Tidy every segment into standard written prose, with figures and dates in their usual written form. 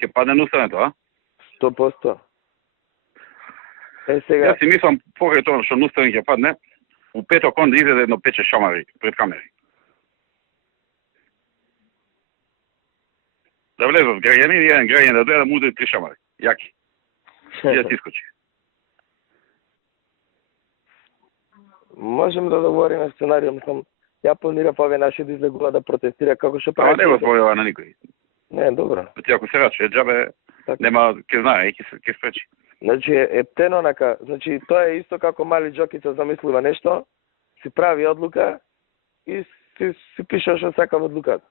ќе падне на уставето, а? 100%. Сега... Јас си мислам, покрај тоа што на уставен ќе падне, у петок он да изеде едно пече шамари пред камери. Да влезат граѓани, еден граѓан да дојде да му удари 3 шамари. Јаки. И да си искочи. Можем да договориме сценарио, мислам, ја планирав овие наши да излегува да протестира како што прави. Не го зборува на никој. Не, добро. Ти ако се раче, джабе, така. Нема, ќе знае, ќе спречи. Значи, ептено нака, значи, тоа е исто како мали џокица замислува нешто, си прави одлука и си пише што сака во одлуката.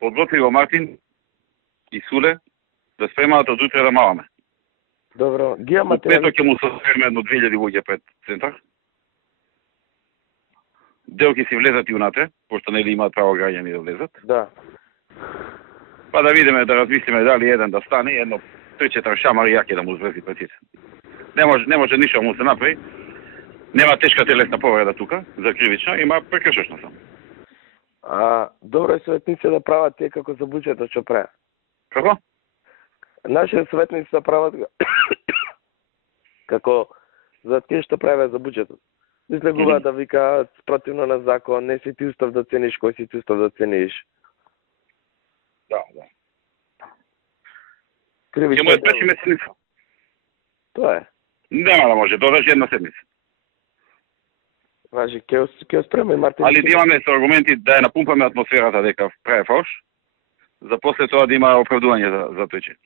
Подготви го Мартин и Суле да спремаат од утре да маламе. Добро, ги има материјали. Пето ќе му составиме едно 2000 луѓе пред центар. Дел ќе си влезат и унатре, пошто нели имаат право граѓани да влезат. Да. Па да видиме, да размислиме дали еден да стане, едно 3-4 шамари јаки да му зврзи пред сите. Не може ништо му се направи. Нема тешка телесна повреда тука, за кривична, има прекршечно само. Добро е советници да прават тие како за буџетот што прават. Како? Нашите советници да прават како за тие што прават за буџетот. Излегуваат да викаат спротивно на закон, не си ти устав да цениш, кој си ти устав да цениш. Да. Кривична. Ќе му спречи месеца. Тоа е. Нема да може, додажи една седмица. Важи, ќе спреме Мартин. Али да имаме со аргументи да ја напумпаме атмосферата дека прави фалш, за после тоа да има оправдување за тој.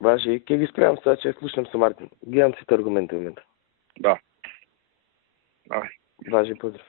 Важи, ќе ги спремам сега, ќе слушнам со Мартин. Ги имам сите аргументи во момента. Да. Давај. Важи, поздрав.